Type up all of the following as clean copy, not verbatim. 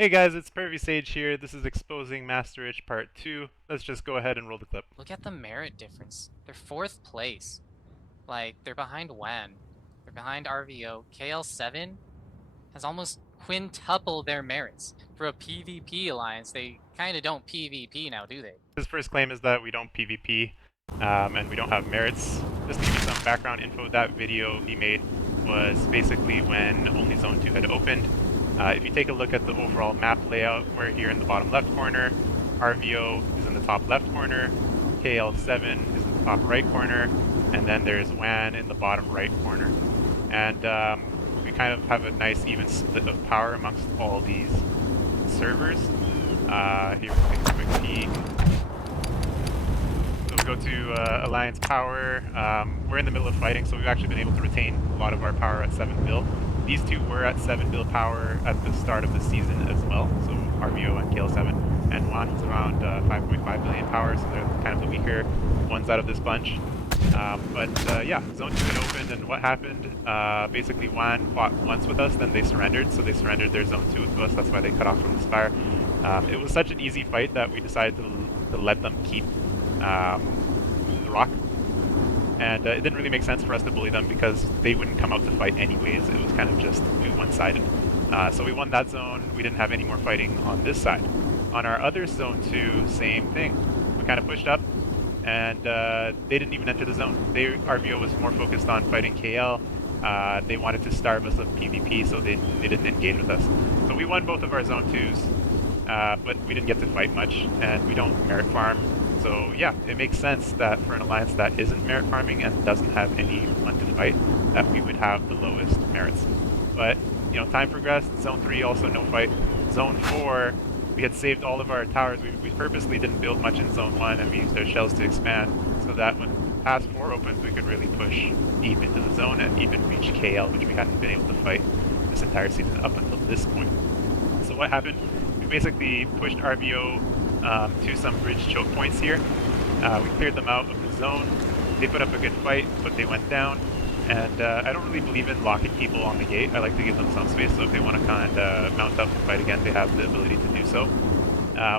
Hey guys, it's Pervy Sage here. This is Exposing Master Itch Part 2. Let's just go ahead and roll the clip. Look at the merit difference. They're fourth place. Like, they're behind WAN. They're behind RVO. KL7 has almost quintuple their merits. For a PvP alliance, they kind of don't PvP now, do they? His first claim is that we don't PvP and we don't have merits. Just to give you some background info, that video he made was basically when only Zone 2 had opened. If you take a look at the overall map layout, we're here in the bottom left corner, RVO is in the top left corner, KL7 is in the top right corner, and then there's WAN in the bottom right corner. And we kind of have a nice even split of power amongst all these servers. Here we'll take a quick peek. So we'll go to Alliance Power. We're in the middle of fighting, so we've actually been able to retain a lot of our power at 7 bil. These two were at 7 bil power at the start of the season as well, so RVO and KL7. And WAN was around 5.5 billion power, so they're kind of the weaker ones out of this bunch. Yeah, Zone 2 had opened, and what happened? Basically, WAN fought once with us, then they surrendered, so they surrendered their Zone 2 with us, that's why they cut off from the Spire. It was such an easy fight that we decided to let them keep the rock. And it didn't really make sense for us to bully them because they wouldn't come out to fight anyways. It was kind of just one-sided. So we won that zone. We didn't have any more fighting on this side. On our other Zone 2, same thing. We kind of pushed up, and they didn't even enter the zone. RVO was more focused on fighting KL. They wanted to starve us of PvP, so they didn't engage with us. So we won both of our Zone 2s, but we didn't get to fight much, and we don't merit farm. So yeah, it makes sense that for an alliance that isn't merit farming and doesn't have anyone to fight, that we would have the lowest merits. But, you know, time progressed. Zone 3 also no fight. Zone 4, we had saved all of our towers. We purposely didn't build much in Zone 1, and we used our shells to expand so that when Pass 4 opens, we could really push deep into the zone and even reach KL, which we hadn't been able to fight this entire season up until this point. So what happened? We basically pushed RVO to some bridge choke points here. We cleared them out of the zone. They put up a good fight, but they went down. And I don't really believe in locking people on the gate. I like to give them some space, so if they want to kind of mount up and fight again, they have the ability to do so.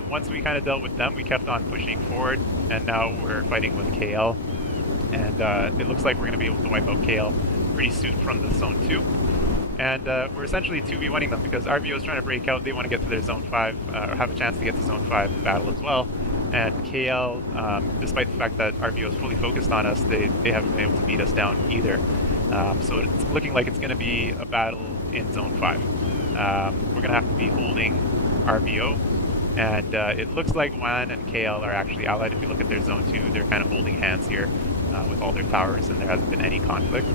Once we kind of dealt with them, we kept on pushing forward, and now we're fighting with KL. And it looks like we're going to be able to wipe out KL pretty soon from the Zone 2. And we're essentially 2v1ing them because RVO is trying to break out. They want to get to their Zone 5, or have a chance to get to Zone 5 battle as well. And KL, despite the fact that RVO is fully focused on us, they haven't been able to beat us down either. So it's looking like it's going to be a battle in Zone 5. We're going to have to be holding RVO. And it looks like WAN and KL are actually allied. If you look at their Zone 2, they're kind of holding hands here with all their towers, and there hasn't been any conflict.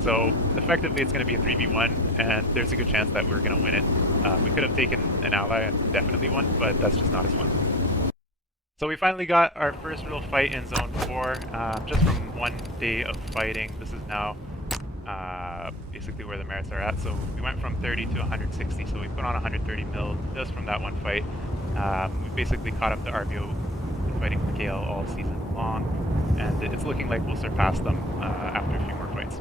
So effectively it's going to be a 3v1, and there's a good chance that we're going to win it. We could have taken an ally and definitely won, but that's just not as fun. So we finally got our first real fight in Zone 4, just from one day of fighting. This is now basically where the merits are at. So we went from 30 to 160, so we put on 130 mil just from that one fight. We basically caught up to RVO in fighting for KL all season long, and it's looking like we'll surpass them after a few more fights.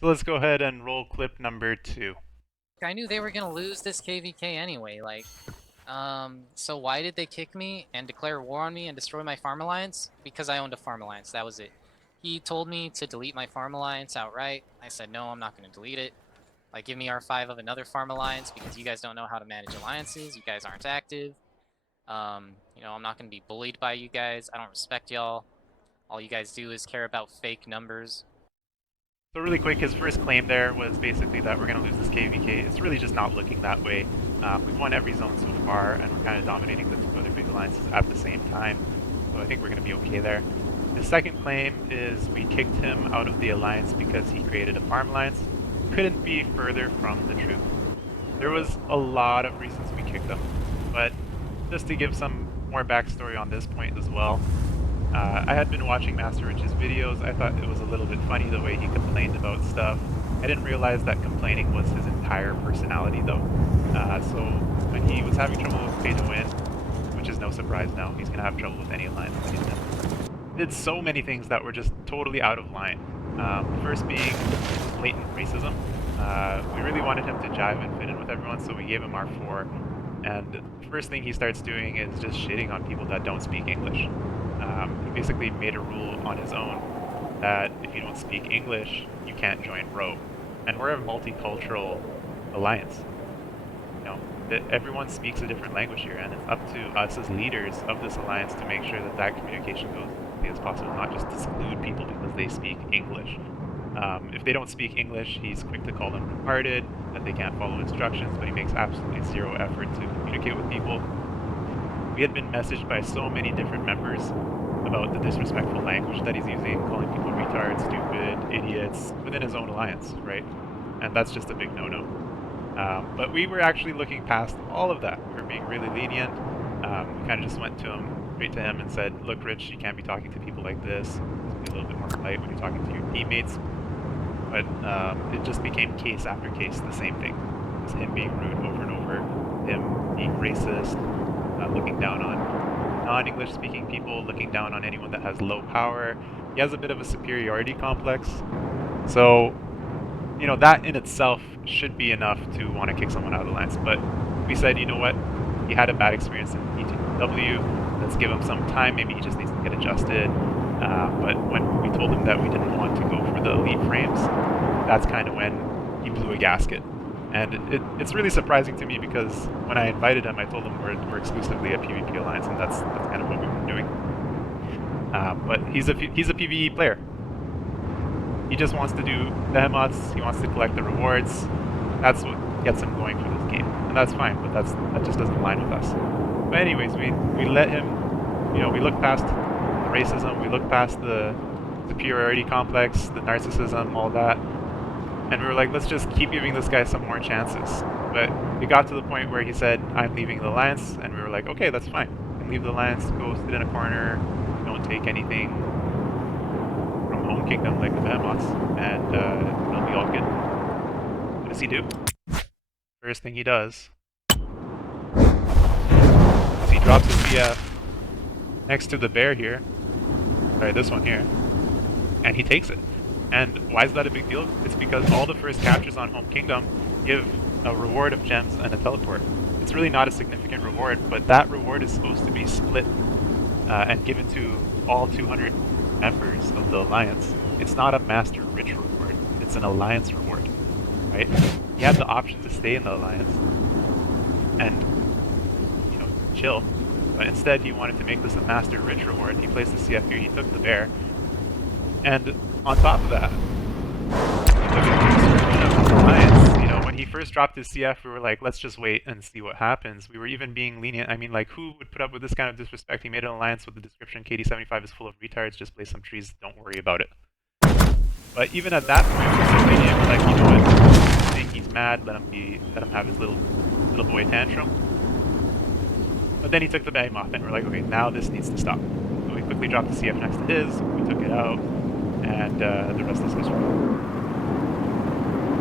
So let's go ahead and roll clip number 2. I knew they were gonna lose this KVK anyway, like, so why did they kick me and declare war on me and destroy my farm alliance? Because I owned a farm alliance, that was it. He told me to delete my farm alliance outright. I said, no, I'm not gonna delete it. Like, give me R5 of another farm alliance because you guys don't know how to manage alliances, you guys aren't active. You know, I'm not gonna be bullied by you guys, I don't respect y'all. All you guys do is care about fake numbers. So really quick, his first claim there was basically that we're going to lose this KVK. It's really just not looking that way. We've won every zone so far, and we're kind of dominating the two other big alliances at the same time. So I think we're going to be okay there. His second claim is we kicked him out of the alliance because he created a farm alliance. Couldn't be further from the truth. There was a lot of reasons we kicked him, but just to give some more backstory on this point as well, I had been watching Master Rich's videos. I thought it was a little bit funny the way he complained about stuff. I didn't realize that complaining was his entire personality though. So when he was having trouble with pay to win, which is no surprise now, he's going to have trouble with any alliance that he's in. Did so many things that were just totally out of line. The first being blatant racism. We really wanted him to jive and fit in with with everyone, so we gave him our 4. And the first thing he starts doing is just shitting on people that don't speak English. He basically made a rule on his own that if you don't speak English, you can't join Row. And we're a multicultural alliance. You know, that everyone speaks a different language here, and it's up to us as leaders of this alliance to make sure that that communication goes as quickly as possible, not just exclude people because they speak English. If they don't speak English, he's quick to call them retarded, that they can't follow instructions, but he makes absolutely zero effort to communicate with people. We had been messaged by so many different members about the disrespectful language that he's using, calling people retards, stupid, idiots, within his own alliance, right? And that's just a big no-no. But we were actually looking past all of that. We were being really lenient. We kind of just went straight to him and said, look, Rich, you can't be talking to people like this. Be a little bit more polite when you're talking to your teammates. But it just became case after case the same thing. Just him being rude over and over, him being racist, looking down on non-English speaking people, looking down on anyone that has low power. He has a bit of a superiority complex. So, you know, that in itself should be enough to want to kick someone out of the alliance. But we said, you know what, he had a bad experience in ETW, let's give him some time, maybe he just needs to get adjusted. But when we told him that we didn't want to go for the elite frames, that's kind of when he blew a gasket. And it's really surprising to me because when I invited him, I told him we're exclusively a PvP alliance, and that's kind of what we've been doing. But he's a PvE player. He just wants to do the emotes, he wants to collect the rewards. That's what gets him going for this game. And that's fine, but that just doesn't align with us. But anyways, we let him, you know, we look past the racism, we look past the superiority complex, the narcissism, all that. And we were like, let's just keep giving this guy some more chances. But it got to the point where he said, I'm leaving the alliance, and we were like, okay, that's fine. You can leave the alliance, go sit in a corner, don't take anything from Home Kingdom like the Behemoths, and it'll be all good. What does he do? First thing he does is he drops his CF next to the bear here. Sorry, this one here. And he takes it. And why is that a big deal? It's because all the first captures on Home Kingdom give a reward of gems and a teleport. It's really not a significant reward, but that reward is supposed to be split and given to all 200 members of the Alliance. It's not a Master Rich reward, it's an Alliance reward, right? You have the option to stay in the Alliance and, you know, chill, but instead he wanted to make this a Master Rich reward. He placed the CF here, he took the bear, and on top of that, he took it to the Alliance. You know, when he first dropped his CF, we were like, let's just wait and see what happens. We were even being lenient. I mean, like, who would put up with this kind of disrespect? He made an alliance with the description, KD75 is full of retards, just play some trees, don't worry about it. But even at that point, we were so lenient, we're like, you know what, I think he's mad, let him have his little boy tantrum. But then he took the Behemoth, and we're like, okay, now this needs to stop. So we quickly dropped the CF next to his, we took it out, and the rest is history.